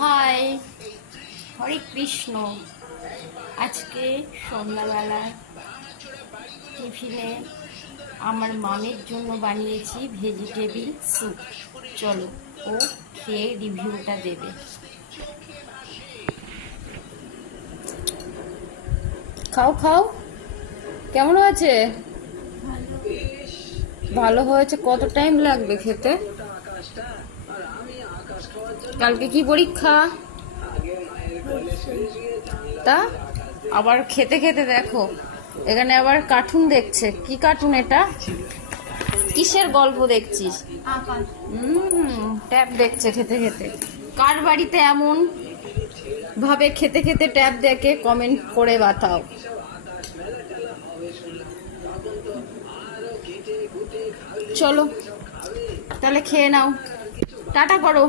High, হরে কৃষ্ণ। আজকে সন্ধ্যাবেলা টিফিনে আমার মামের জন্য বানিয়েছি ভেজিটেবিল স্যুপ। চলো, ও খেয়ে রিভিউটা দেবে। খাও খাও, কেমন হয়েছে? ভালো হয়েছে। কত টাইম লাগবে খেতে? কালকে কি পরীক্ষা? তা আবার খেতে খেতে দেখো, এখানে আবার কার্টুন দেখছে। কি কার্টুন এটা? কিসের গল্প দেখছিস? ট্যাব দেখছে খেতে খেতে। কার বাড়িতে এমন ভাবে খেতে খেতে ট্যাব দেখে কমেন্ট করে বাতাও। চলো তাহলে খেয়ে নাও, টাটা করো।